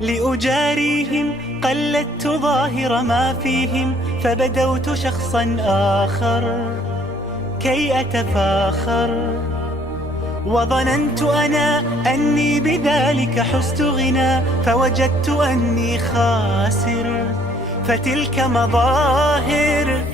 لأجاريهم قلدت ظاهر ما فيهم، فبدوت شخصا آخر كي أتفاخر. وظننت أنا أني بذلك حزت غنى، فوجدت أني خاسر، فتلك مظاهر